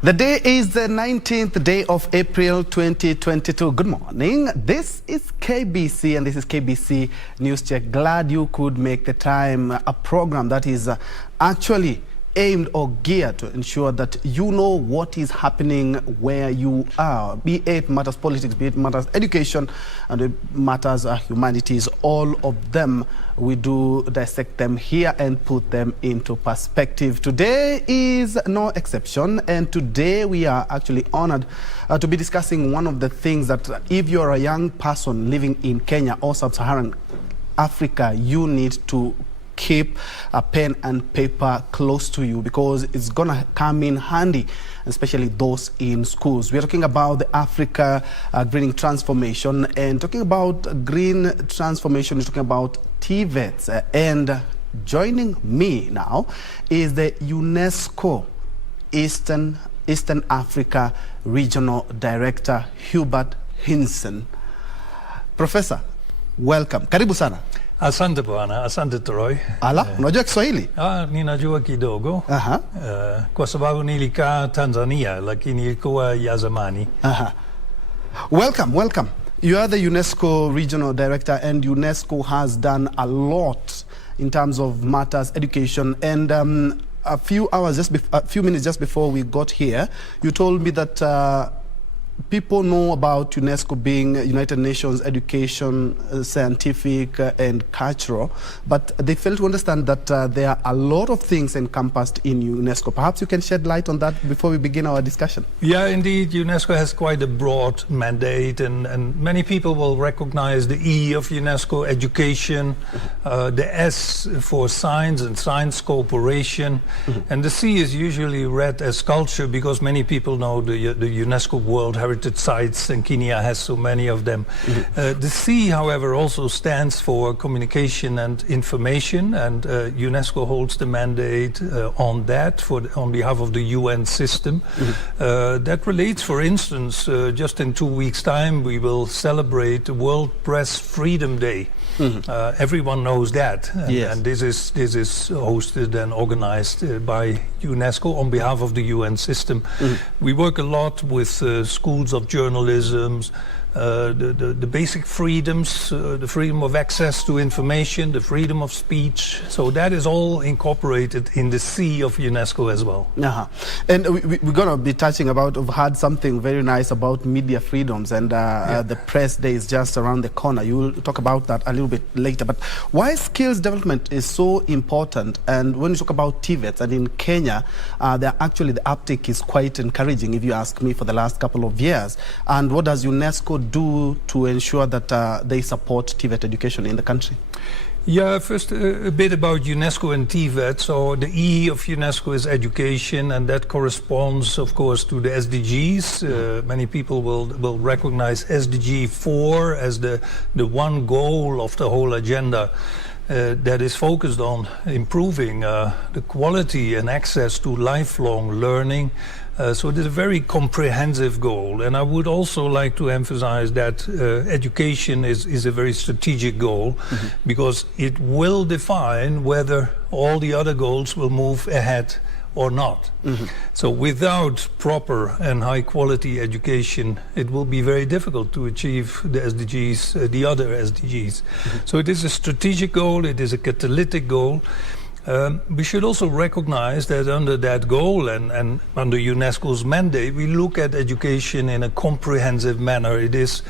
The day is the 19th day of April 2022. Good morning. This is KBC and this is KBC News Check. Glad you could make the time. A program that is actually aimed or geared to ensure that you know what is happening where you are, be it matters politics, be it matters education, and it matters humanities. All of them, we do dissect them here and put them into perspective. Today is no exception, and today we are actually honored to be discussing one of the things that if you're a young person living in Kenya or Sub-Saharan Africa, you need to keep a pen and paper close to you, because it's gonna come in handy, especially those in schools. We're talking about the Africa greening transformation, and talking about green transformation is talking about TVETs. And joining me now is the UNESCO Eastern Africa Regional Director, Hubert Gijzen. Professor, welcome. Karibu sana. Asante bwana, asante Troy. Unajua Kiswahili? Ninajua kidogo. Kwa sababu nilikaa Tanzania, lakini ilikuwa ya zamani. Welcome. You are the UNESCO Regional Director, and UNESCO has done a lot in terms of matters education. And a few minutes just before we got here, you told me that people know about UNESCO being United Nations education, scientific and cultural, but they fail to understand that there are a lot of things encompassed in UNESCO. Perhaps you can shed light on that before we begin our discussion. Yeah, indeed, UNESCO has quite a broad mandate, and many people will recognize the E of UNESCO, education, the S for science and science cooperation, and the C is usually read as culture, because many people know the UNESCO World Heritage sites, and Kenya has so many of them. The C, however, also stands for communication and information, and UNESCO holds the mandate on that on behalf of the UN system. That relates, for instance, just in 2 weeks' time, we will celebrate the World Press Freedom Day. Everyone knows that, and this is hosted and organized by UNESCO on behalf of the UN system. We work a lot with schools of journalism, the basic freedoms, the freedom of access to information, the freedom of speech. So that is all incorporated in the C of UNESCO as well. And we're going to be touching about, we've had something very nice about media freedoms, and the press day is just around the corner. You will talk about that a little bit later. But why skills development is so important, and when you talk about TVETs, and in Kenya, actually the uptake is quite encouraging, if you ask me, for the last couple of years. And what does UNESCO do to ensure that they support TVET education in the country? Yeah, first a bit about UNESCO and TVET. So the E of UNESCO is education, and that corresponds, of course, to the SDGs. Many people will recognize SDG 4 as the one goal of the whole agenda. That is focused on improving the quality and access to lifelong learning. So it is a very comprehensive goal, and I would also like to emphasize that education is a very strategic goal, because it will define whether all the other goals will move ahead or not. So without proper and high quality education, it will be very difficult to achieve the SDGs, the other SDGs. So it is a strategic goal, it is a catalytic goal. We should also recognize that under that goal and under UNESCO's mandate, we look at education in a comprehensive manner. It is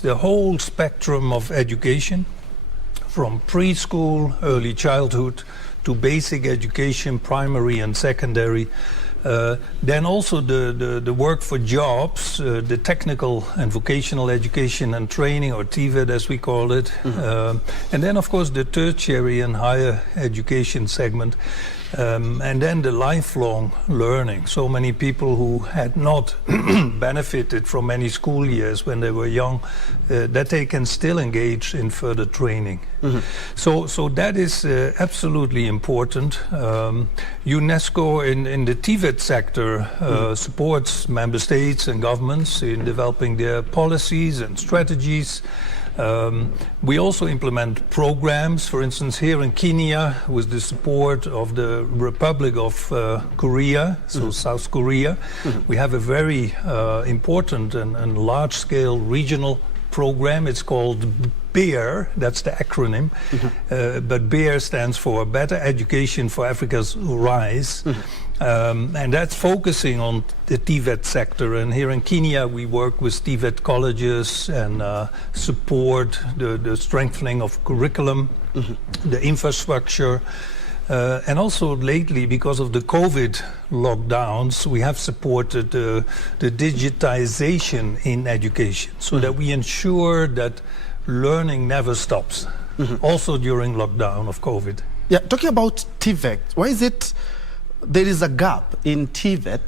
the whole spectrum of education, from preschool, early childhood, to basic education, primary and secondary. Then also the work for jobs, the technical and vocational education and training, or TVET as we call it. And then of course the tertiary and higher education segment. And then the lifelong learning. So many people who had not benefited from many school years when they were young, that they can still engage in further training. So that is absolutely important. UNESCO in the TVET sector supports member states and governments in developing their policies and strategies. We also implement programs, for instance, here in Kenya, with the support of the Republic of Korea, so South Korea. We have a very important and large-scale regional program. It's called BEAR, that's the acronym, but BEAR stands for Better Education for Africa's Rise. And that's focusing on the TVET sector. And here in Kenya, we work with TVET colleges and support the strengthening of curriculum, the infrastructure. And also lately, because of the COVID lockdowns, we have supported the digitization in education so that we ensure that learning never stops, also during lockdown of COVID. Yeah, talking about TVET, why is it there is a gap in TVET,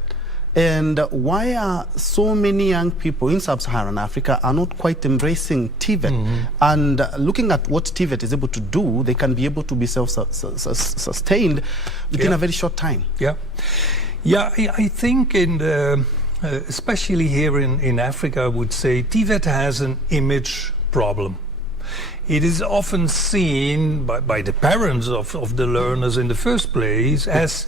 and why are so many young people in sub-Saharan Africa are not quite embracing TVET? And looking at what TVET is able to do, they can be able to be self-sustained within a very short time. Yeah, I think in the, especially here in Africa, I would say TVET has an image problem. It is often seen by the parents of the learners in the first place as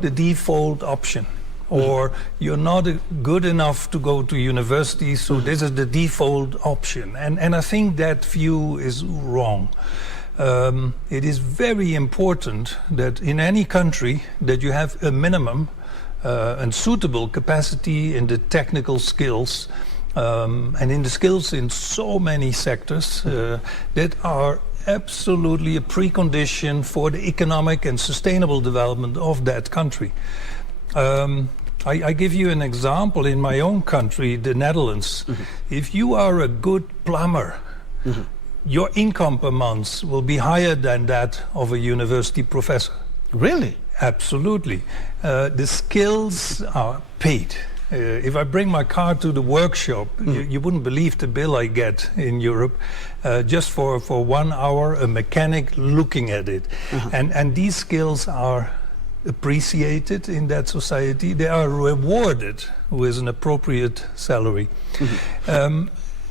the default option, or you're not good enough to go to university, so this is the default option. And I think that view is wrong. It is very important that in any country that you have a minimum and suitable capacity in the technical skills and in the skills in so many sectors that are absolutely a precondition for the economic and sustainable development of that country. I give you an example in my own country, the Netherlands. If you are a good plumber, your income per month will be higher than that of a university professor. Really? Absolutely. The skills are paid. If I bring my car to the workshop, you wouldn't believe the bill I get in Europe just for 1 hour, a mechanic looking at it. And these skills are appreciated in that society. They are rewarded with an appropriate salary.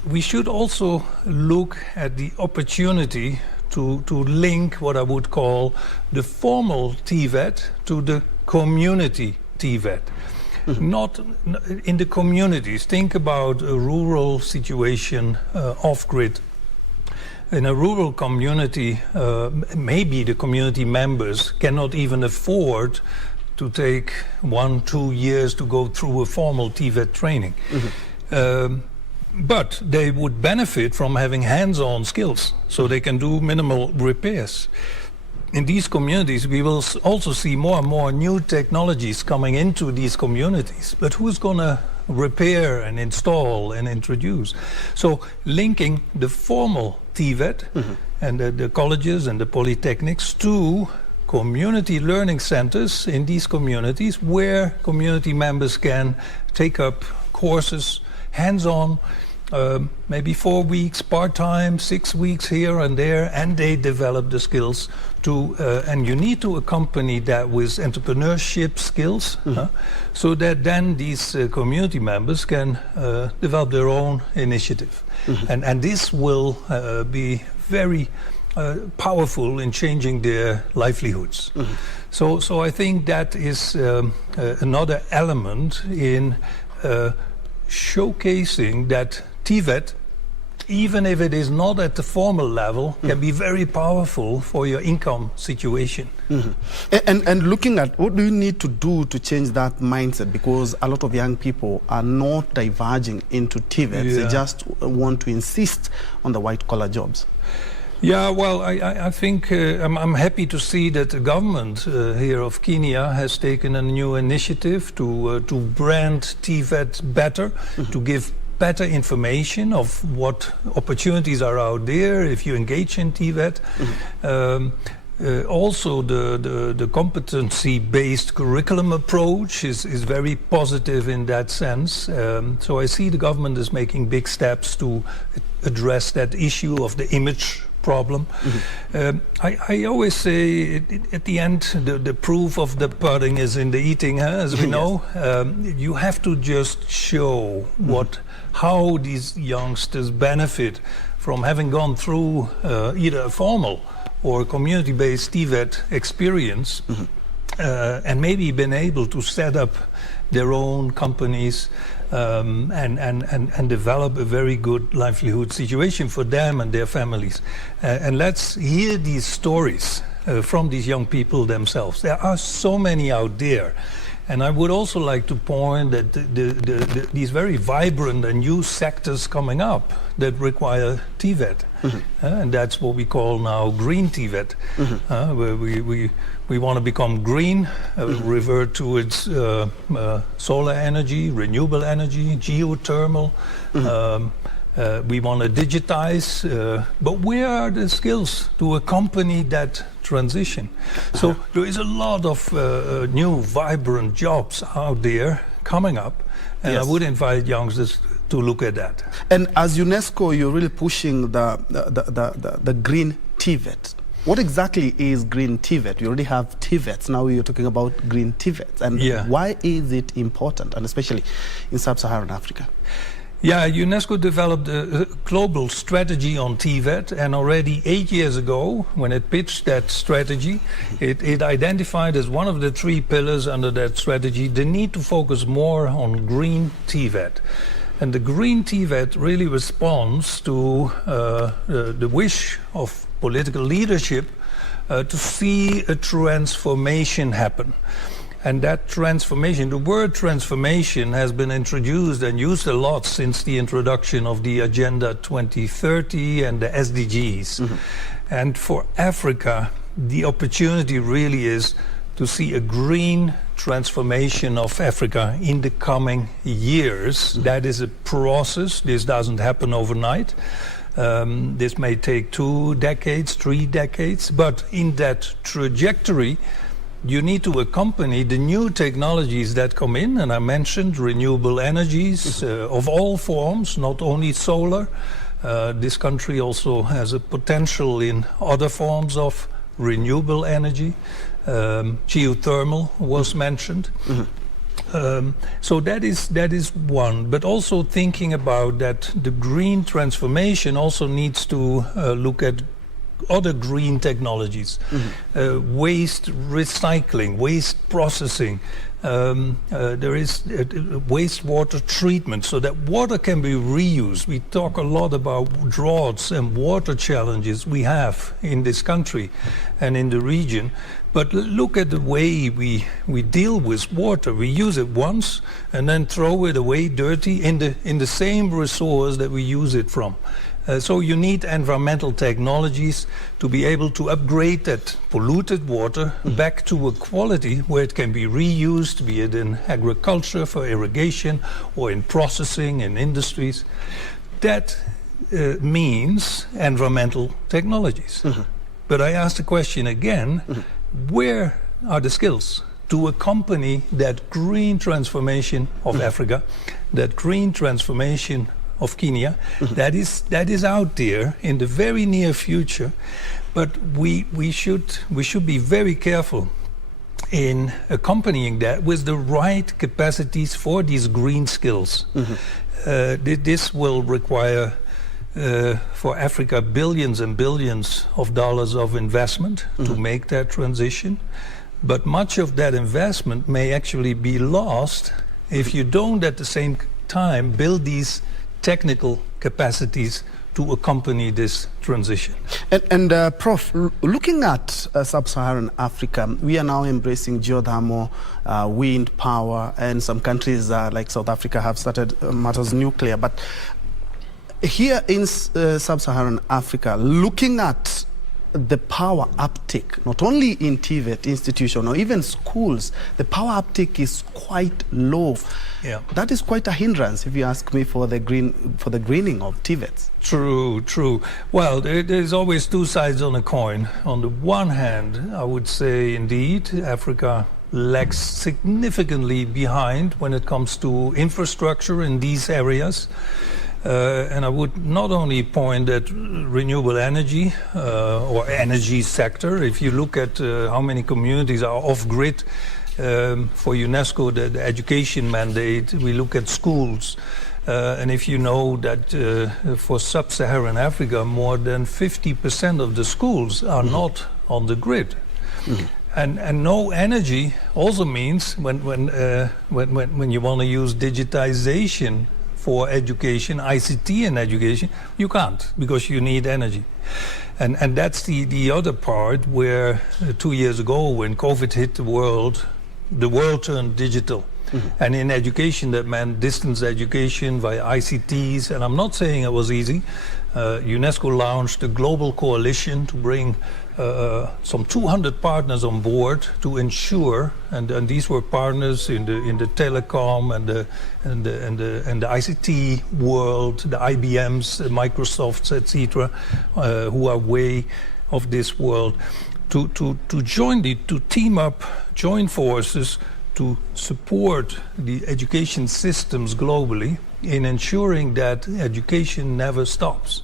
We should also look at the opportunity to link what I would call the formal TVET to the community TVET. Not in the communities. Think about a rural situation off-grid. In a rural community, maybe the community members cannot even afford to take 1-2 years to go through a formal TVET training. But they would benefit from having hands-on skills, so they can do minimal repairs. In these communities, we will also see more and more new technologies coming into these communities. But who's going to repair and install and introduce? So linking the formal TVET and the colleges and the polytechnics to community learning centers in these communities where community members can take up courses hands-on, maybe 4 weeks part-time, 6 weeks here and there, and they develop the skills to, and you need to accompany that with entrepreneurship skills, so that then these community members can develop their own initiative. And this will be very powerful in changing their livelihoods. So I think that is another element in showcasing that TVET, even if it is not at the formal level, can be very powerful for your income situation. And looking at what do you need to do to change that mindset, because a lot of young people are not diverging into TVET, they just want to insist on the white-collar jobs. Yeah, well, I think I'm happy to see that the government here of Kenya has taken a new initiative to brand TVET better, to give better information of what opportunities are out there if you engage in TVET. Also, the competency-based curriculum approach is very positive in that sense. So I see the government is making big steps to address that issue of the image problem. I always say at the end, the proof of the pudding is in the eating, as we know. You have to just show how these youngsters benefit from having gone through either a formal or community-based TVET experience, and maybe been able to set up their own companies and develop a very good livelihood situation for them and their families. And let's hear these stories from these young people themselves. There are so many out there. And I would also like to point that these very vibrant and new sectors coming up that require TVET. And that's what we call now green TVET. Where we want to become green, revert towards solar energy, renewable energy, geothermal. We want to digitize, but where are the skills to accompany that transition? So there is a lot of new, vibrant jobs out there coming up, and I would invite youngsters to look at that. And as UNESCO, you're really pushing the green TVET. What exactly is green TVET? You already have TVETs, now you're talking about green TVETs. And why is it important, and especially in sub-Saharan Africa? Yeah, UNESCO developed a global strategy on TVET, and already 8 years ago, when it pitched that strategy, it identified as one of the 3 pillars under that strategy the need to focus more on green TVET. And the green TVET really responds to the wish of political leadership to see a transformation happen. And that transformation, the word transformation has been introduced and used a lot since the introduction of the Agenda 2030 and the SDGs. And for Africa, the opportunity really is to see a green transformation of Africa in the coming years. That is a process. This doesn't happen overnight. This may take 2 decades, 3 decades, but in that trajectory, you need to accompany the new technologies that come in, and I mentioned renewable energies of all forms, not only solar. This country also has a potential in other forms of renewable energy. Geothermal was mentioned. So that is one, but also thinking about that the green transformation also needs to look at other green technologies, waste recycling, waste processing. There is wastewater treatment so that water can be reused. We talk a lot about droughts and water challenges we have in this country and in the region. But look at the way we deal with water. We use it once and then throw it away dirty in the same resource that we use it from. So you need environmental technologies to be able to upgrade that polluted water back to a quality where it can be reused, be it in agriculture for irrigation or in processing in industries. That means environmental technologies. But I ask the question again, where are the skills to accompany that green transformation of Africa, that green transformation of Kenya? That is out there in the very near future, but we should be very careful in accompanying that with the right capacities for these green skills. This will require for Africa billions and billions of dollars of investment to make that transition, but much of that investment may actually be lost if you don't at the same time build these technical capacities to accompany this transition. And Prof, looking at sub-Saharan Africa, we are now embracing geothermal, wind power, and some countries like South Africa have started matters nuclear. But here in sub-Saharan Africa, looking at the power uptake, not only in TVET institution or even schools, the power uptake is quite low. That is quite a hindrance, if you ask me, for the greening of TVETs. True. Well, there's always 2 sides on a coin. On the one hand, I would say indeed Africa lags significantly behind when it comes to infrastructure in these areas. And I would not only point at renewable energy or energy sector. If you look at how many communities are off-grid, for UNESCO, the education mandate, we look at schools. And if you know that for sub-Saharan Africa, more than 50% of the schools are not on the grid. And no energy also means when you want to use digitization for education, ICT in education, you can't, because you need energy. And that's the other part where 2 years ago, when COVID hit the world turned digital. And in education, that meant distance education via ICTs. And I'm not saying it was easy. UNESCO launched a global coalition to bring some 200 partners on board to ensure, and these were partners in the telecom and the ICT world, the IBMs, the Microsofts, etc., who are way of this world, to team up, join forces to support the education systems globally in ensuring that education never stops.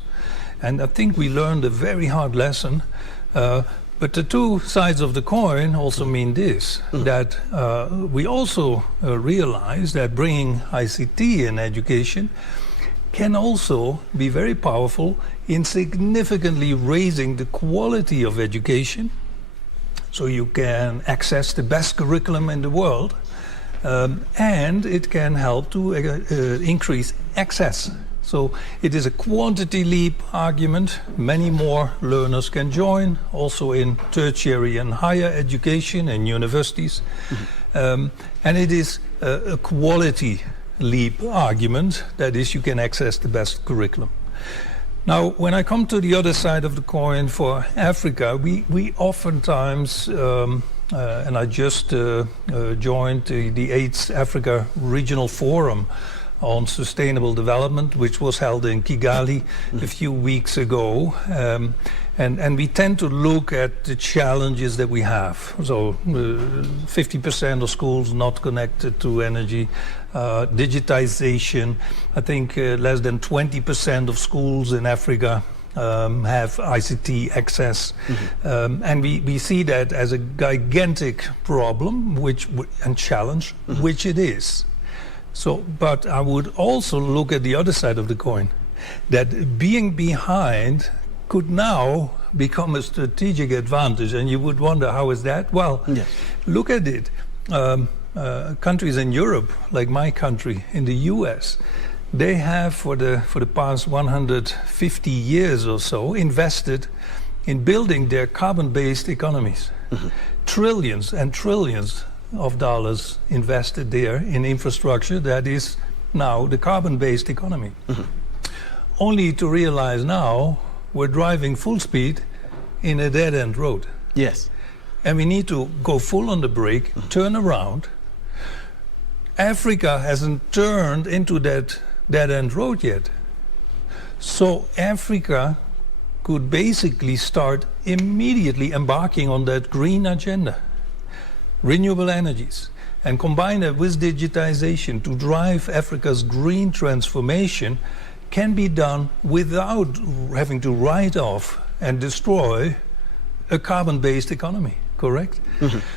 And I think we learned a very hard lesson. But the two sides of the coin also mean this, that we also realize that bringing ICT in education can also be very powerful in significantly raising the quality of education. So you can access the best curriculum in the world, and it can help to increase access. So it is a quantity leap argument. Many more learners can join, also in tertiary and higher education and universities. And it is a quality leap argument, that is, you can access the best curriculum. Now, when I come to the other side of the coin for Africa, we oftentimes, and I just joined the 8th Africa Regional Forum on Sustainable Development, which was held in Kigali a few weeks ago. And we tend to look at the challenges that we have. So 50% of schools not connected to energy, digitization. I think less than 20% of schools in Africa have ICT access. And we see that as a gigantic problem and challenge, which it is. So, but I would also look at the other side of the coin, that being behind could now become a strategic advantage. And you would wonder, how is that? Well, yes. Look at it. Countries in Europe, like my country, in the US, they have for the past 150 years or so invested in building their carbon-based economies. Trillions and trillions of dollars invested there in infrastructure that is now the carbon-based economy. Only to realize now we're driving full speed in a dead-end road. Yes. And we need to go full on the brake, turn around. Africa hasn't turned into that dead-end road yet. So Africa could basically start immediately embarking on that green agenda, renewable energies, and combine it with digitization to drive Africa's green transformation. Can be done without having to write off and destroy a carbon-based economy, correct?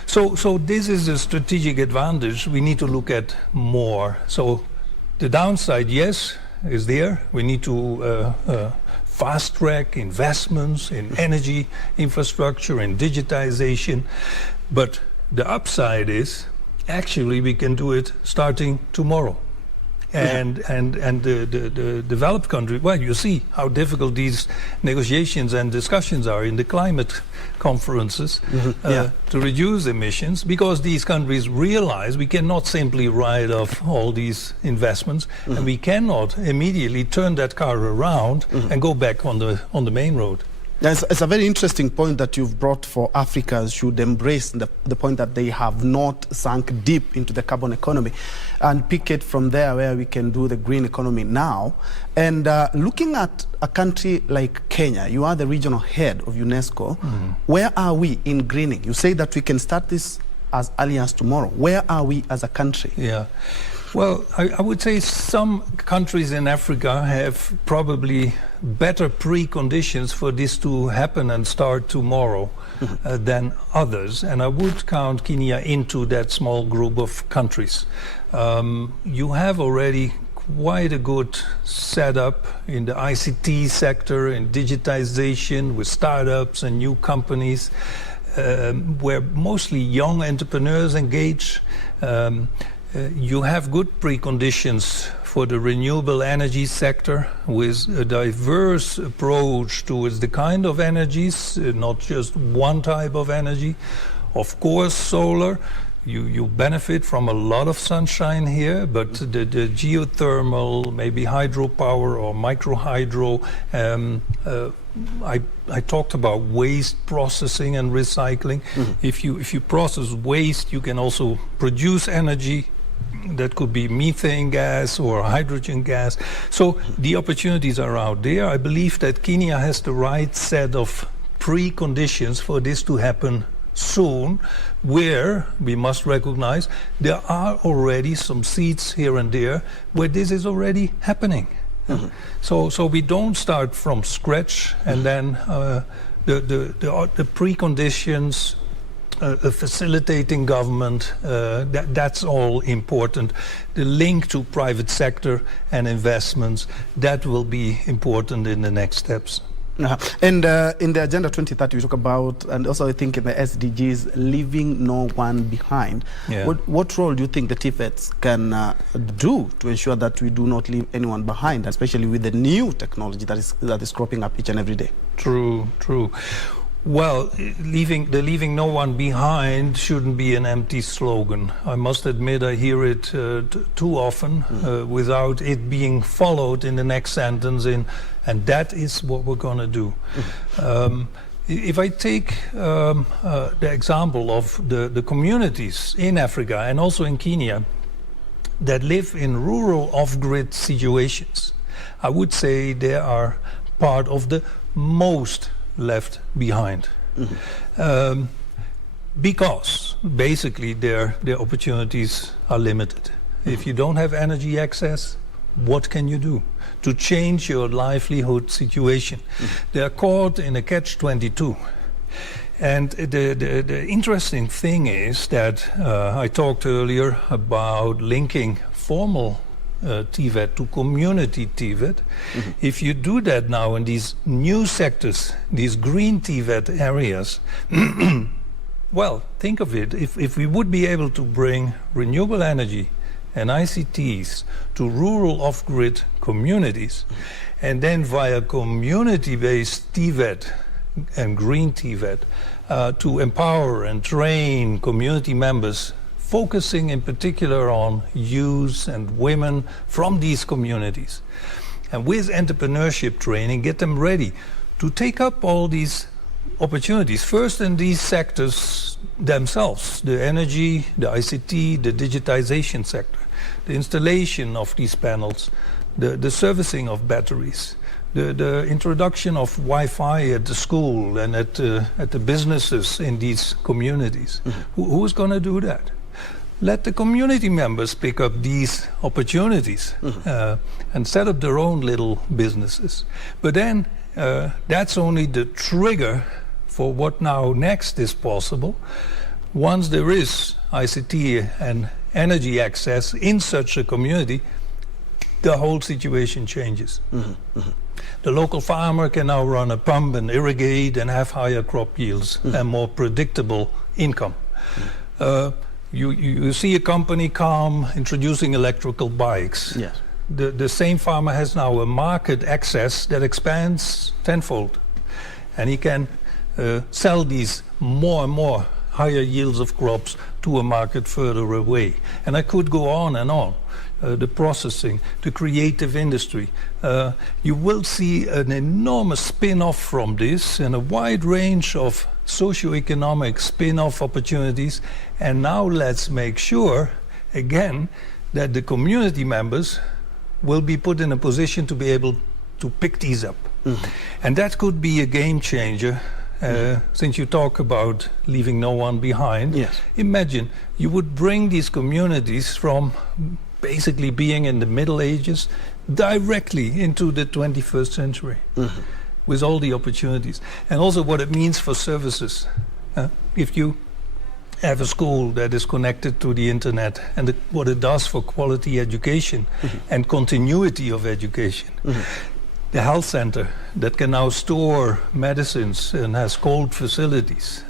So this is a strategic advantage we need to look at more. So the downside, yes, is there. We need to fast-track investments in energy infrastructure and digitization. But the upside is, actually, we can do it starting tomorrow. And the developed country, well, you see how difficult these negotiations and discussions are in the climate conferences to reduce emissions, because these countries realize we cannot simply write off all these investments, and we cannot immediately turn that car around and go back on the main road. It's a very interesting point that you've brought for Africa should embrace the point that they have not sunk deep into the carbon economy, and pick it from there where we can do the green economy now. And looking at a country like Kenya, you are the regional head of UNESCO. Where are we in greening? You say that we can start this as early as tomorrow. Where are we as a country? Yeah. Well, I would say some countries in Africa have probably better preconditions for this to happen and start tomorrow than others. And I would count Kenya into that small group of countries. You have already quite a good setup in the ICT sector, in digitization, with startups and new companies, where mostly young entrepreneurs engage. You have good preconditions for the renewable energy sector with a diverse approach towards the kind of energies, not just one type of energy. Of course, solar. You benefit from a lot of sunshine here, but the geothermal, maybe hydropower or microhydro. I talked about waste processing and recycling. If you process waste, you can also produce energy. That could be methane gas or hydrogen gas. So the opportunities are out there. I believe that Kenya has the right set of preconditions for this to happen soon, where we must recognize there are already some seeds here and there where this is already happening. So we don't start from scratch, and then the preconditions, a facilitating government, that's all important. The link to private sector and investments, that will be important in the next steps. And in the Agenda 2030, we talk about, and also I think in the SDGs, leaving no one behind. Yeah. What role do you think the TVETs can do to ensure that we do not leave anyone behind, especially with the new technology that is cropping up each and every day? True. Well, leaving no one behind shouldn't be an empty slogan. I must admit I hear it too often without it being followed in the next sentence and that is what we're going to do. If I take the example of the communities in Africa and also in Kenya that live in rural off-grid situations, I would say they are part of the most left behind. Because basically their opportunities are limited. If you don't have energy access, what can you do to change your livelihood situation? They are caught in a catch-22. And the interesting thing is that I talked earlier about linking formal TVET to community TVET. If you do that now in these new sectors, these green TVET areas, well, think of it. If we would be able to bring renewable energy and ICTs to rural off-grid communities, and then via community-based TVET and green TVET to empower and train community members, focusing in particular on youth and women from these communities. And with entrepreneurship training, get them ready to take up all these opportunities, first in these sectors themselves, the energy, the ICT, the digitization sector, the installation of these panels, the servicing of batteries, the introduction of Wi-Fi at the school and at the businesses in these communities. Who's going to do that? Let the community members pick up these opportunities and set up their own little businesses. But then that's only the trigger for what now next is possible. Once there is ICT and energy access in such a community, the whole situation changes. The local farmer can now run a pump and irrigate and have higher crop yields and more predictable income. You see a company come introducing electrical bikes. Yes. The same farmer has now a market access that expands tenfold. And he can sell these more and more higher yields of crops to a market further away. And I could go on and on. The processing, the creative industry. You will see an enormous spin-off from this and a wide range of socioeconomic spin-off opportunities. And now let's make sure, again, that the community members will be put in a position to be able to pick these up. And that could be a game changer. Since you talk about leaving no one behind, yes. Imagine you would bring these communities from basically being in the Middle Ages directly into the 21st century with all the opportunities. And also what it means for services. If you have a school that is connected to the internet and what it does for quality education and continuity of education. The health center that can now store medicines and has cold facilities.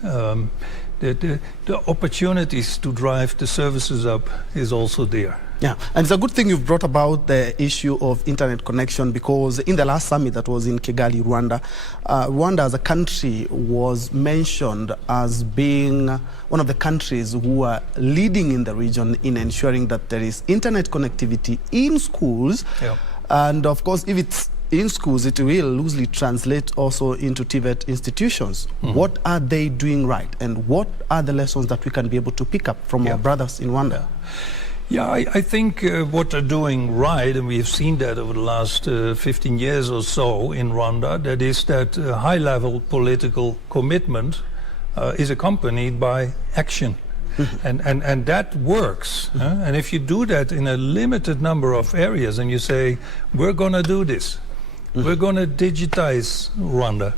The opportunities to drive the services up is also there. Yeah, and it's a good thing you've brought about the issue of internet connection, because in the last summit that was in Kigali, Rwanda, Rwanda as a country was mentioned as being one of the countries who are leading in the region in ensuring that there is internet connectivity in schools. Yeah. And of course, if it's in schools, it will loosely translate also into TVET institutions. What are they doing right? And what are the lessons that we can be able to pick up from our brothers in Rwanda? Yeah, I think what they're doing right, and we've seen that over the last 15 years or so in Rwanda, that is that high-level political commitment is accompanied by action. And that works. And if you do that in a limited number of areas and you say, we're going to do this, we're going to digitize Rwanda,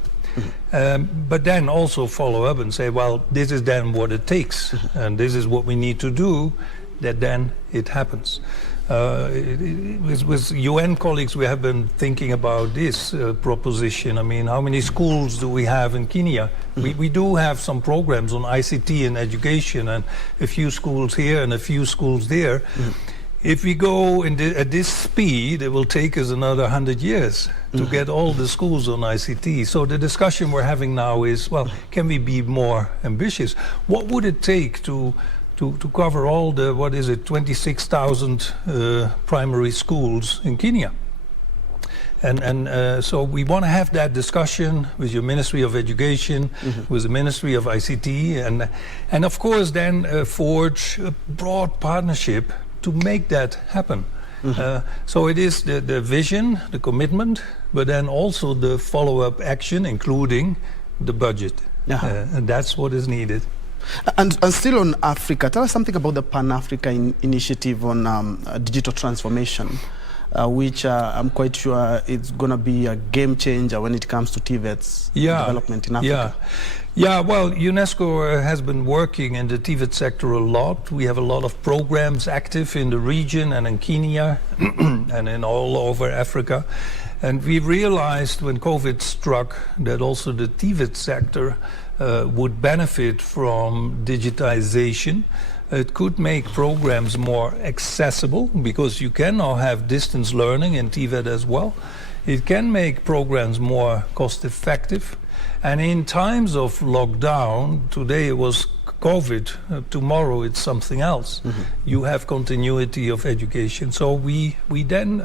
but then also follow up and say, well, this is then what it takes, and this is what we need to do, that then it happens. With UN colleagues, we have been thinking about this proposition. I mean, how many schools do we have in Kenya? We do have some programs on ICT and education, and a few schools here and a few schools there. If we go at this speed, it will take us another 100 years to get all the schools on ICT. So the discussion we're having now is, well, can we be more ambitious? What would it take to cover all the, 26,000 primary schools in Kenya? And so we want to have that discussion with your Ministry of Education, with the Ministry of ICT, and of course then forge a broad partnership to make that happen. So it is the vision, the commitment, but then also the follow-up action, including the budget. And that's what is needed. And still on Africa, tell us something about the Pan-Africa initiative on digital transformation, which I'm quite sure it's going to be a game changer when it comes to TVET's development in Africa. Yeah, well, UNESCO has been working in the TVET sector a lot. We have a lot of programs active in the region and in Kenya and in all over Africa. And we realized when COVID struck that also the TVET sector would benefit from digitization. It could make programs more accessible because you can now have distance learning in TVET as well. It can make programs more cost effective. And in times of lockdown, today it was COVID, tomorrow it's something else. You have continuity of education. So we then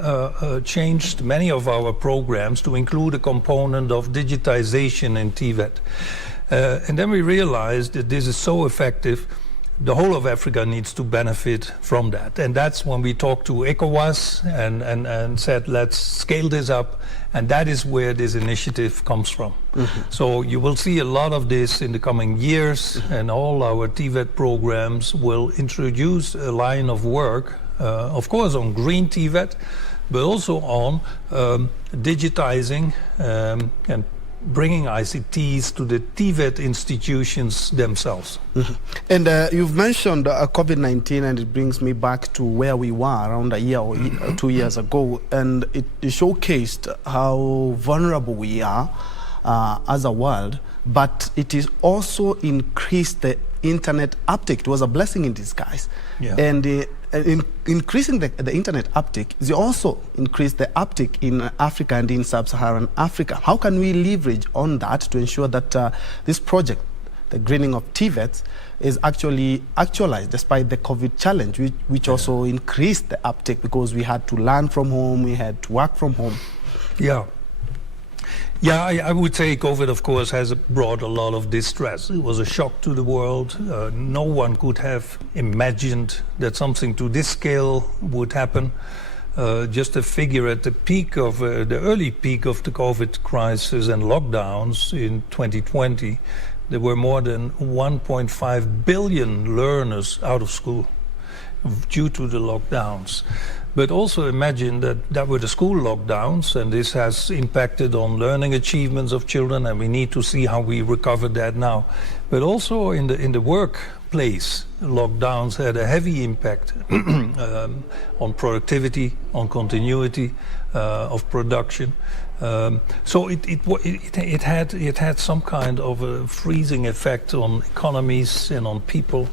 changed many of our programs to include a component of digitization in TVET. And then we realized that this is so effective, the whole of Africa needs to benefit from that. And that's when we talked to ECOWAS and said, let's scale this up. And that is where this initiative comes from. So you will see a lot of this in the coming years, and all our TVET programs will introduce a line of work, of course on green TVET, but also on digitizing and bringing ICTs to the TVET institutions themselves. And you've mentioned COVID-19, and it brings me back to where we were around a year or 2 years ago, and it showcased how vulnerable we are as a world, but it is also increased the internet uptake. It was a blessing in disguise. And in increasing the internet uptake, they also increased the uptake in Africa and in sub-Saharan Africa. How can we leverage on that to ensure that this project, the greening of TVET, is actually actualized despite the COVID challenge, which also increased the uptake because we had to learn from home, we had to work from home? Yeah, I would say COVID, of course, has brought a lot of distress. It was a shock to the world. No one could have imagined that something to this scale would happen. Just a figure at the peak of the early peak of the COVID crisis and lockdowns in 2020, there were more than 1.5 billion learners out of school. due to the lockdowns. But also imagine that were the school lockdowns, and this has impacted on learning achievements of children, and we need to see how we recover that now. But also in the workplace, lockdowns had a heavy impact on productivity, on continuity of production. So it had some kind of a freezing effect on economies and on people,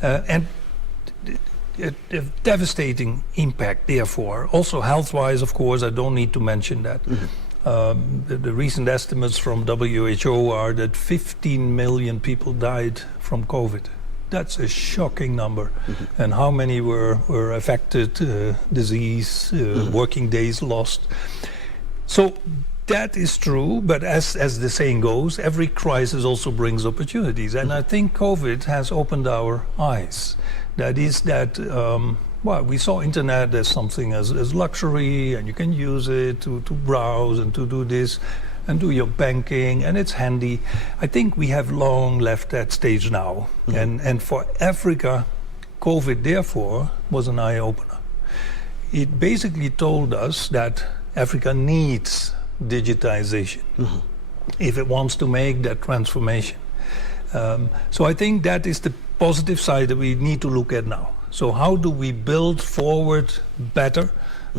and a devastating impact, therefore. Also health-wise, of course, I don't need to mention that. The recent estimates from WHO are that 15 million people died from COVID. That's a shocking number. And how many were affected, disease, working days lost. So that is true, but as the saying goes, every crisis also brings opportunities. And I think COVID has opened our eyes. That is that, we saw internet as something as luxury, and you can use it to browse and to do this and do your banking, and it's handy. I think we have long left that stage now. And for Africa, COVID, therefore, was an eye-opener. It basically told us that Africa needs digitization if it wants to make that transformation. So I think that is the positive side that we need to look at now. So how do we build forward better,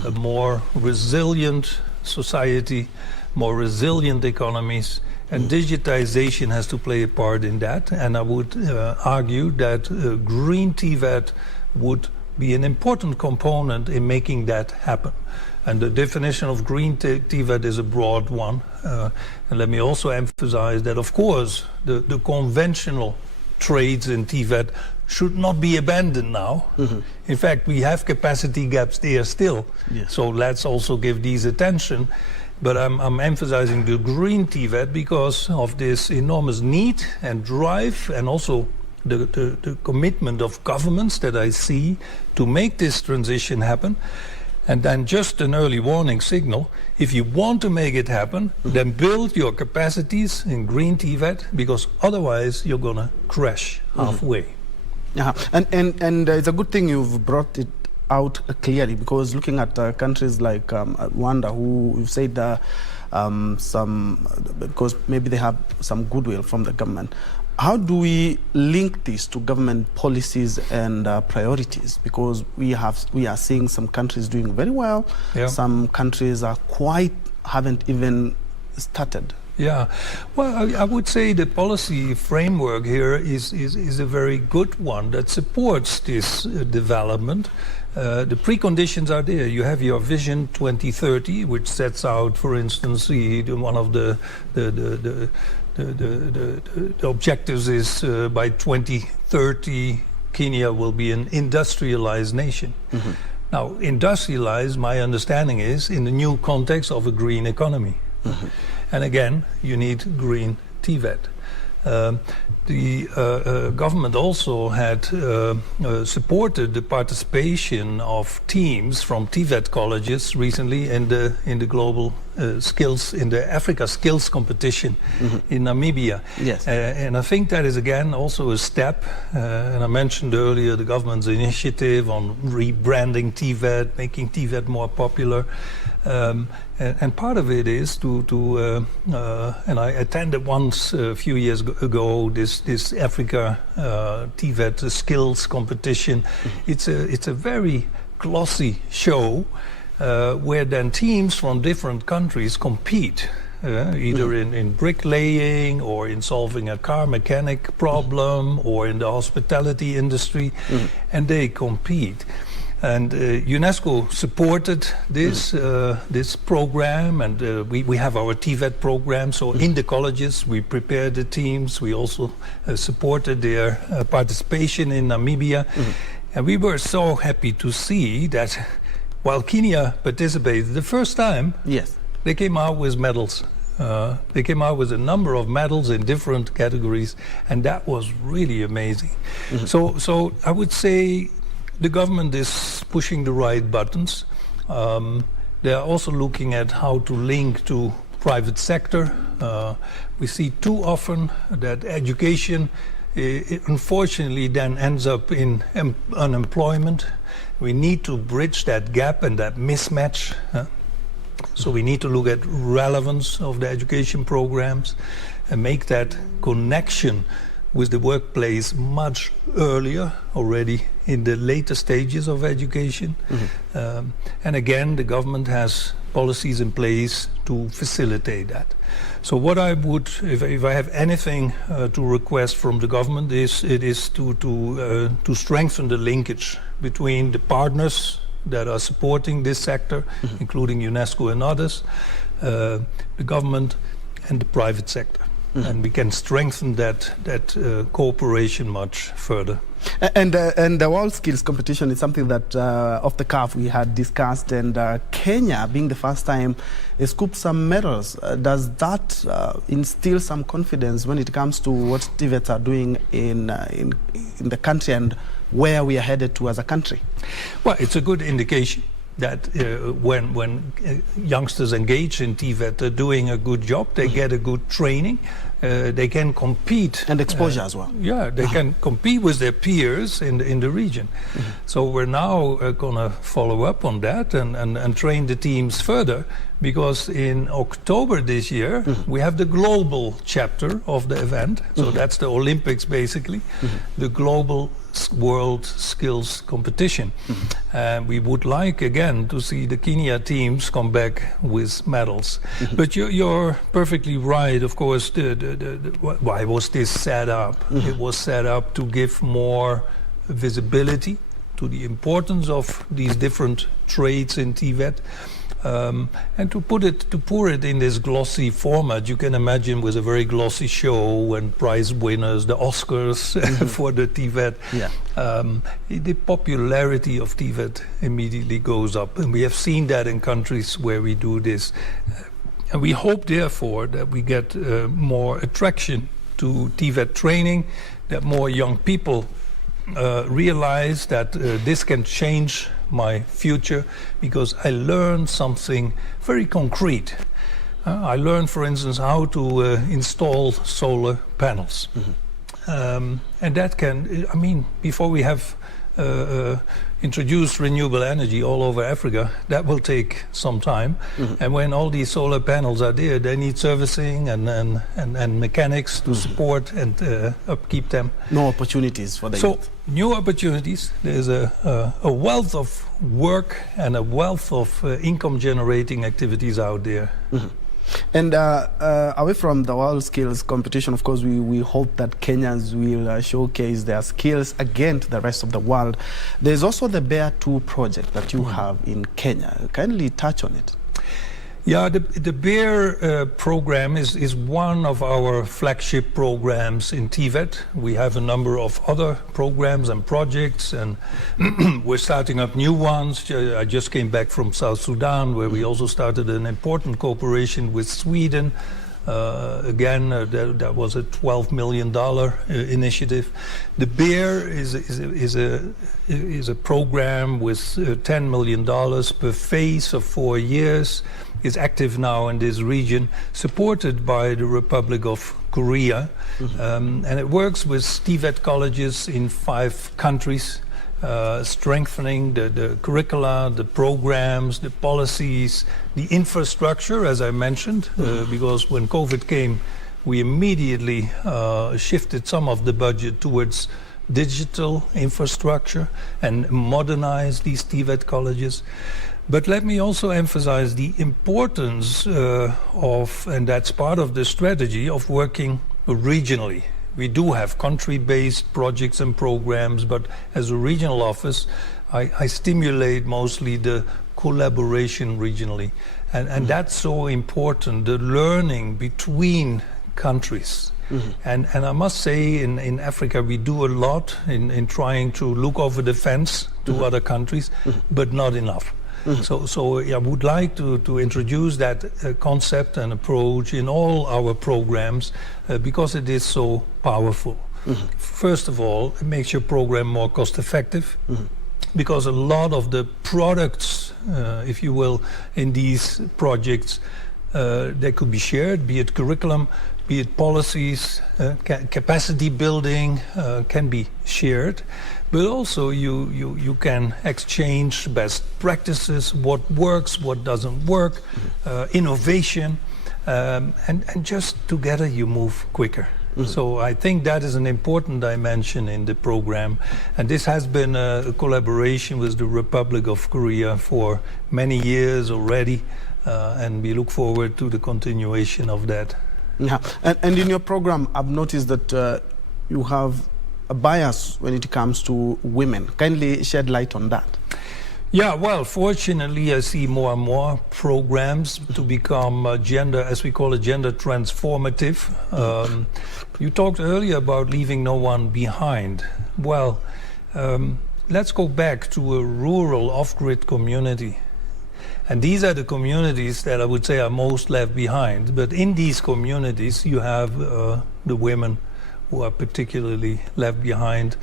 a more resilient society, more resilient economies, and digitization has to play a part in that. And I would argue that green TVET would be an important component in making that happen. And the definition of green TVET is a broad one. And let me also emphasize that, of course, the conventional trades in TVET should not be abandoned now. In fact, we have capacity gaps there still. Yes. So let's also give these attention. But I'm emphasizing the green TVET because of this enormous need and drive, and also the commitment of governments that I see to make this transition happen. And then just an early warning signal, if you want to make it happen, then build your capacities in green TVET, because otherwise you're going to crash halfway. And it's a good thing you've brought it out clearly, because looking at countries like Rwanda, who you've said because maybe they have some goodwill from the government. How do we link this to government policies and priorities? Because we are seeing some countries doing very well. Yeah. Some countries haven't even started. Yeah, well, I would say the policy framework here is a very good one that supports this development. The preconditions are there. You have your Vision 2030, which sets out, for instance, one of the objectives is by 2030, Kenya will be an industrialized nation. Now, industrialized, my understanding is, in the new context of a green economy. And again, you need green TVET. The government also had supported the participation of teams from TVET colleges recently in the global skills, in the Africa Skills Competition in Namibia. Yes. And I think that is again also a step. And I mentioned earlier the government's initiative on rebranding TVET, making TVET more popular. And part of it is and I attended once a few years ago this Africa TVET skills competition. It's a very glossy show where then teams from different countries compete, either in bricklaying or in solving a car mechanic problem or in the hospitality industry, and they compete. And UNESCO supported this program, and we have our TVET program. So in the colleges, we prepared the teams. We also supported their participation in Namibia. And we were so happy to see that while Kenya participated the first time, yes, they came out with medals. They came out with a number of medals in different categories, and that was really amazing. So I would say the government is pushing the right buttons. They are also looking at how to link to private sector. We see too often that education it unfortunately then ends up in unemployment. We need to bridge that gap and that mismatch. So we need to look at relevance of the education programs and make that connection with the workplace much earlier, already in the later stages of education. And again, the government has policies in place to facilitate that. So what I would, if I have anything to request from the government, is to strengthen the linkage between the partners that are supporting this sector, including UNESCO and others, the government and the private sector. And we can strengthen that cooperation much further. And the World Skills Competition is something that off the cuff we had discussed, and Kenya, being the first time, scooped some medals. Does that instill some confidence when it comes to what TVETs are doing in the country and where we are headed to as a country? Well, it's a good indication that when youngsters engage in TVET, they're doing a good job, they get a good training, they can compete. And exposure as well. Yeah, they can compete with their peers in the region. So we're now going to follow up on that and train the teams further, because in October this year, we have the global chapter of the event. So that's the Olympics, basically, the global World Skills Competition. And we would like, again, to see the Kenya teams come back with medals. But you're perfectly right. Of course, why was this set up? It was set up to give more visibility to the importance of these different trades in TVET. And to pour it in this glossy format, you can imagine, with a very glossy show and prize winners, the Oscars for the TVET. The popularity of TVET immediately goes up, and we have seen that in countries where we do this. And we hope, therefore, that we get more attraction to TVET training, that more young people realize that this can change my future, because I learned something very concrete. I learned, for instance, how to install solar panels. And that can, I mean, before we have introduced renewable energy all over Africa, that will take some time. And when all these solar panels are there, they need servicing and mechanics to support and upkeep them. No opportunities for the youth. New opportunities. There's a wealth of work and a wealth of income generating activities out there. And away from the World Skills Competition, of course, we hope that Kenyans will showcase their skills again to the rest of the world. There's also the Bear 2 project that you have in Kenya. Kindly touch on it. Yeah, the Bear program is one of our flagship programs in TVET. We have a number of other programs and projects, and we're starting up new ones. I just came back from South Sudan, where we also started an important cooperation with Sweden. Again, that was a $12 million initiative. The Bear is a program with $10 million per phase of 4 years. Is active now in this region, supported by the Republic of Korea. And it works with TVET colleges in 5 countries, strengthening the curricula, the programs, the policies, the infrastructure, as I mentioned, because when COVID came, we immediately shifted some of the budget towards digital infrastructure and modernized these TVET colleges. But let me also emphasize the importance of, and that's part of the strategy, of working regionally. We do have country-based projects and programs, but as a regional office, I stimulate mostly the collaboration regionally. And that's so important, the learning between countries. And I must say, in Africa, we do a lot in trying to look over the fence to other countries, but not enough. So I would like to introduce that concept and approach in all our programs because it is so powerful. First of all, it makes your program more cost effective, because a lot of the products, if you will, in these projects, they could be shared, be it curriculum, be it policies, capacity building can be shared, but also you can exchange best practices, what works, what doesn't work, innovation, and just together you move quicker. So I think that is an important dimension in the program, and this has been a collaboration with the Republic of Korea for many years already, and we look forward to the continuation of that. Yeah. And in your program, I've noticed that you have a bias when it comes to women. Kindly shed light on that. Yeah, well, fortunately, I see more and more programs to become gender, as we call it, gender transformative. You talked earlier about leaving no one behind. Well, let's go back to a rural off-grid community. And these are the communities that I would say are most left behind. But in these communities, you have the women who are particularly left behind,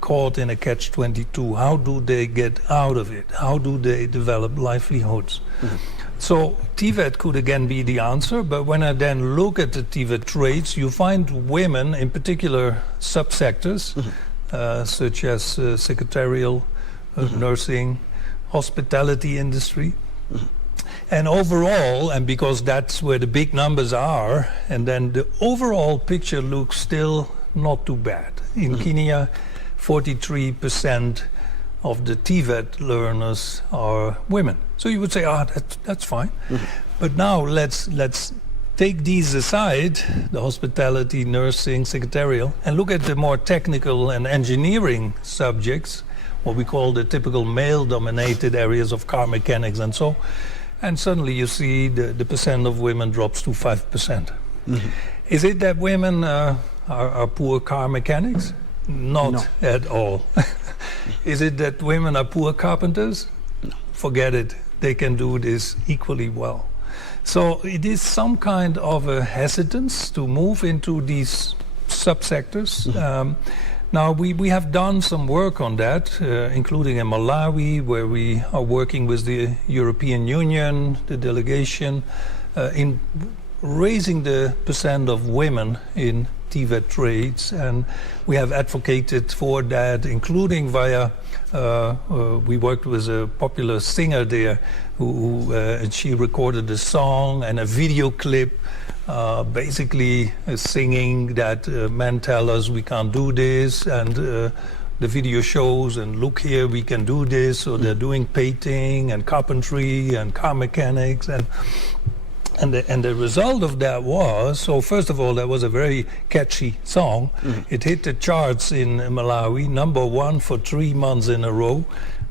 caught in a catch-22. How do they get out of it? How do they develop livelihoods? So TVET could again be the answer, but when I then look at the TVET traits, you find women in particular subsectors, such as secretarial, nursing, hospitality industry. And overall, and because that's where the big numbers are, and then the overall picture looks still not too bad. In Kenya, 43% of the TVET learners are women. So you would say, that's fine. But now let's take these aside, the hospitality, nursing, secretarial, and look at the more technical and engineering subjects, what we call the typical male-dominated areas of car mechanics and so. And suddenly you see the percent of women drops to 5%. Is it that women are poor car mechanics? Not at all. Is it that women are poor carpenters? No. Forget it. They can do this equally well. So it is some kind of a hesitance to move into these subsectors. Now we have done some work on that, including in Malawi, where we are working with the European Union, the delegation, in raising the percent of women in TVET trades, and we have advocated for that, including via, we worked with a popular singer there and she recorded a song and a video clip basically singing that men tell us we can't do this, and the video shows, and look here, we can do this. So they're doing painting and carpentry and car mechanics, and the result of that was, so first of all, that was a very catchy song. It hit the charts in Malawi, #1 for 3 months in a row.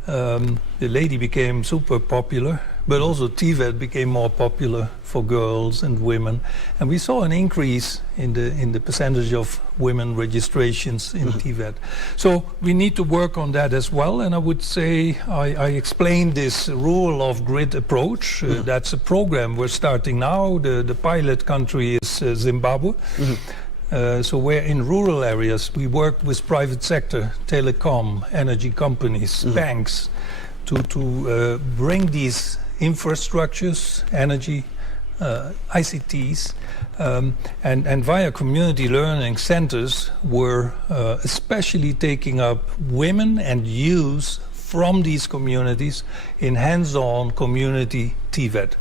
The lady became super popular, but also TVET became more popular for girls and women. And we saw an increase in the percentage of women registrations in TVET. So we need to work on that as well. And I would say I explained this rule of grid approach. That's a program we're starting now. The pilot country is Zimbabwe. So where in rural areas we work with private sector, telecom, energy companies, banks, to bring these infrastructures, energy, ICTs, and via community learning centers, we're especially taking up women and youth from these communities in hands-on community TVET.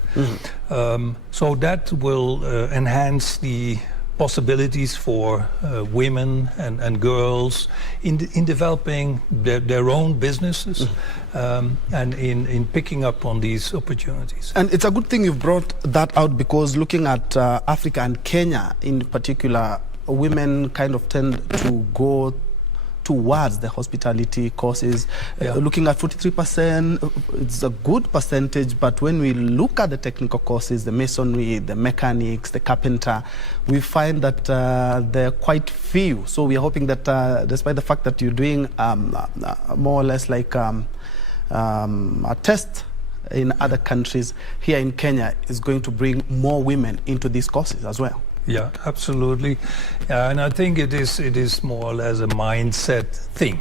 So that will enhance the possibilities for women and girls in developing their own businesses and in picking up on these opportunities. And it's a good thing you've brought that out, because looking at Africa and Kenya in particular, women kind of tend to go towards the hospitality courses. Looking at 43%, it's a good percentage, but when we look at the technical courses, the masonry, the mechanics, the carpenter, we find that they're quite few. So we are hoping that despite the fact that you're doing more or less like a test in other countries, here in Kenya is going to bring more women into these courses as well. Yeah, absolutely. And I think it is more or less a mindset thing.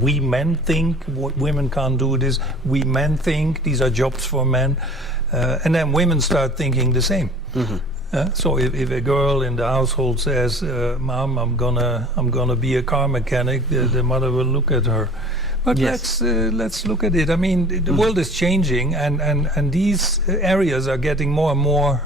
We men think women can't do this. We men think these are jobs for men. And then women start thinking the same. So if a girl in the household says, "Mom, I'm gonna be a car mechanic," the mother will look at her. But Yes. let's look at it. I mean, the world is changing, and these areas are getting more and more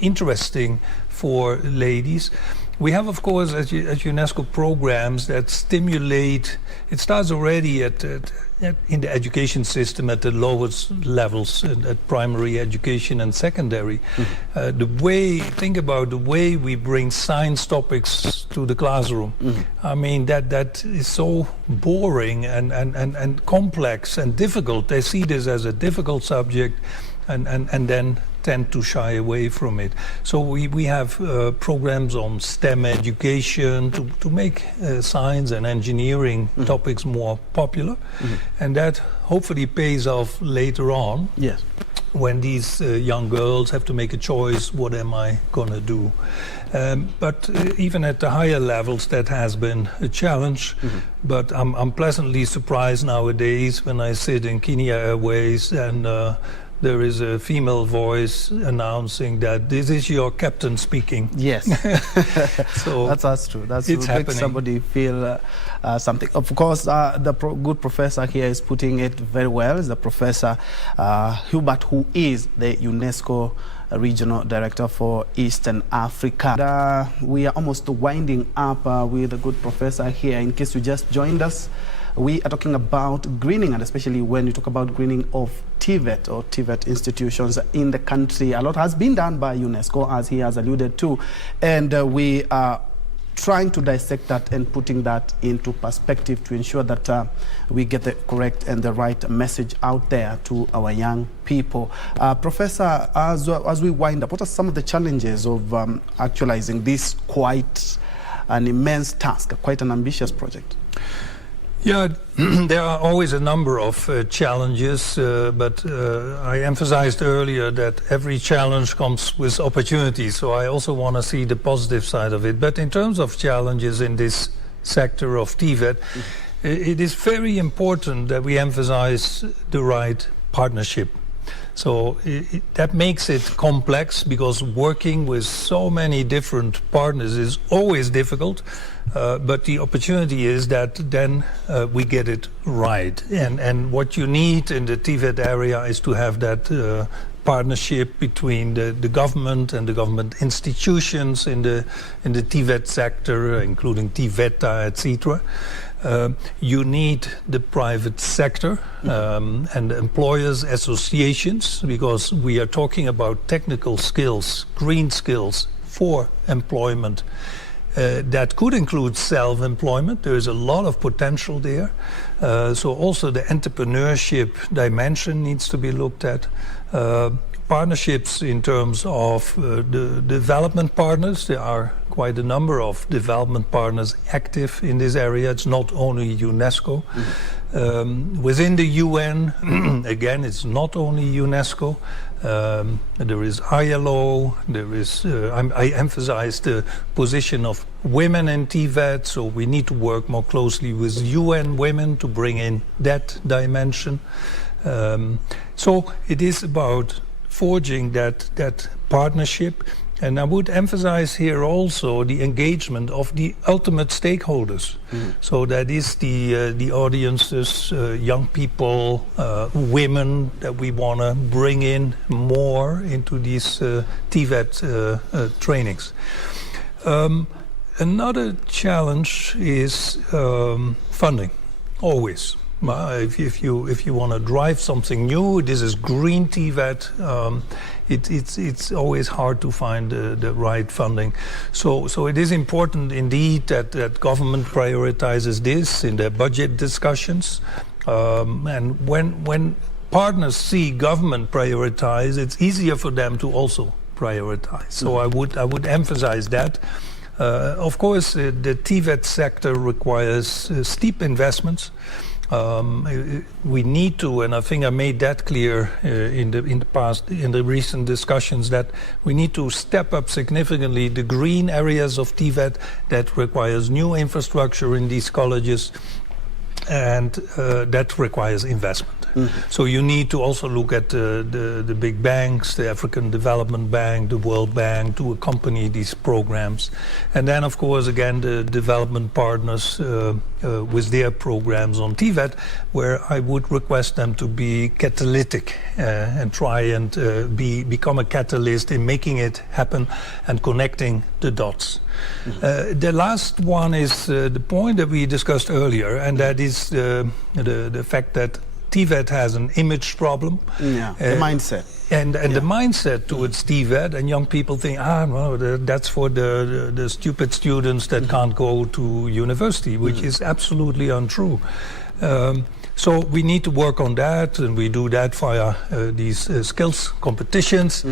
interesting for ladies. We have, of course, as UNESCO, programs that stimulate. It starts already in the education system at the lowest levels, at primary education and secondary. Think about the way we bring science topics to the classroom. I mean, that is so boring and complex and difficult. They see this as a difficult subject, and then tend to shy away from it. So we have programs on STEM education to make science and engineering topics more popular, and that hopefully pays off later on. Yes. When these young girls have to make a choice, what am I gonna do? But even at the higher levels, that has been a challenge. But I'm pleasantly surprised nowadays when I sit in Kenya Airways and there is a female voice announcing that this is your captain speaking. Yes. So that's true. That's it's makes happening. somebody feel something. Of course, the good professor here is putting it very well. Is the Professor Hubert, who is the UNESCO Regional Director for Eastern Africa. And, we are almost winding up with a good professor here. In case you just joined us, we are talking about greening, and especially when you talk about greening of TVET or TVET institutions in the country. A lot has been done by UNESCO, as he has alluded to, and we are trying to dissect that and putting that into perspective to ensure that we get the correct and the right message out there to our young people. Professor, as we wind up, what are some of the challenges of actualizing this quite an immense task, quite an ambitious project? Yeah, there are always a number of challenges, but I emphasized earlier that every challenge comes with opportunity, so I also want to see the positive side of it. But in terms of challenges in this sector of TVET, it is very important that we emphasize the right partnership. So that makes it complex, because working with so many different partners is always difficult, but the opportunity is that then we get it right. And what you need in the TVET area is to have that partnership between the government and the government institutions in the TVET sector, including TVETA, etc. You need the private sector and the employers' associations, because we are talking about technical skills, green skills for employment. That could include self-employment. There is a lot of potential there. So also the entrepreneurship dimension needs to be looked at. Partnerships in terms of the development partners. There are quite a number of development partners active in this area. It's not only UNESCO. Within the UN, again, it's not only UNESCO. There is ILO. There is. I emphasize the position of women in TVET, so we need to work more closely with UN women to bring in that dimension. So it is about forging that partnership. And I would emphasize here also the engagement of the ultimate stakeholders. So that is the audiences, young people, women, that we want to bring in more into these TVET trainings. Another challenge is funding, always. If you want to drive something new, this is green TVET. It's always hard to find the right funding. So it is important indeed that government prioritizes this in their budget discussions. And when partners see government prioritize, it's easier for them to also prioritize. So I would emphasize that. Of course, the TVET sector requires steep investments. We need to, and I think I made that clear in the recent discussions, that we need to step up significantly the green areas of TVET. That requires new infrastructure in these colleges, and that requires investment. So you need to also look at the big banks, the African Development Bank, the World Bank, to accompany these programs. And then, of course, again, the development partners with their programs on TVET, where I would request them to be catalytic and try and become a catalyst in making it happen and connecting the dots. The last one is the point that we discussed earlier, and that is the fact that TVET has an image problem. Yeah, the mindset. And the mindset towards TVET, and young people think, no, that's for the stupid students that can't go to university, which is absolutely untrue. So we need to work on that, and we do that via these skills competitions.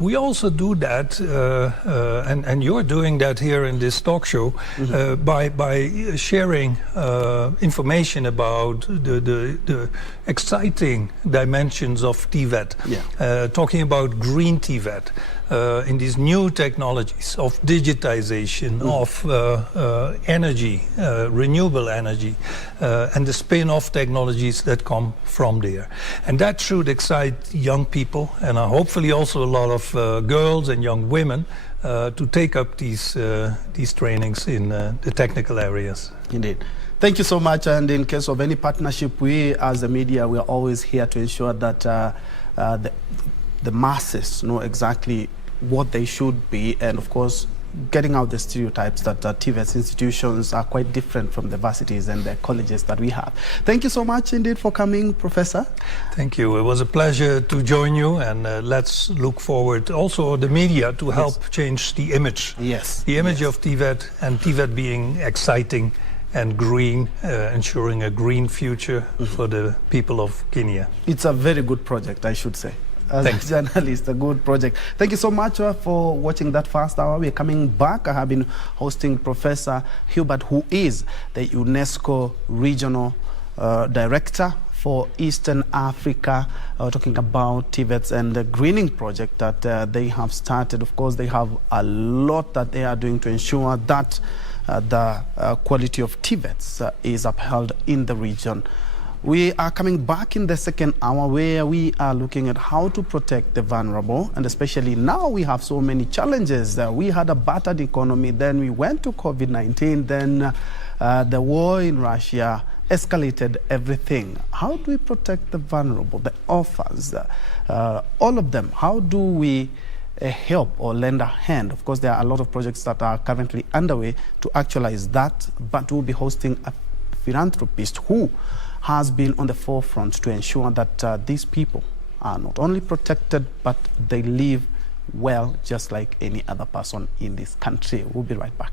We also do that, and you're doing that here in this talk show, by sharing information about the exciting dimensions of TVET, talking about green TVET, in these new technologies of digitization, of energy, renewable energy, and the spin-off technologies that come from there. And that should excite young people, and hopefully also a lot of girls and young women to take up these trainings in the technical areas. Indeed. Thank you so much. And in case of any partnership, we as the media, we are always here to ensure that the masses know exactly what they should be, and of course getting out the stereotypes that TVET institutions are quite different from the varsities and the colleges that we have. Thank you so much indeed for coming, Professor. Thank you. It was a pleasure to join you, and let's look forward also the media to help change the image. Yes. The image of TVET, and TVET being exciting and green, ensuring a green future for the people of Guinea. It's a very good project, I should say. As Thanks. a journalist, a good project. Thank you so much for watching that first hour. We're coming back. I have been hosting Professor Hubert, who is the UNESCO Regional Director for Eastern Africa, talking about TVETs and the greening project that they have started. Of course, they have a lot that they are doing to ensure that the quality of TVETs is upheld in the region. We are coming back in the second hour, where we are looking at how to protect the vulnerable, and especially now we have so many challenges. We had a battered economy, then we went to COVID-19, then the war in Russia escalated everything. How do we protect the vulnerable, the orphans, all of them? How do we help or lend a hand? Of course, there are a lot of projects that are currently underway to actualize that, but we'll be hosting a philanthropist who has been on the forefront to ensure that these people are not only protected, but they live well just like any other person in this country. We'll be right back.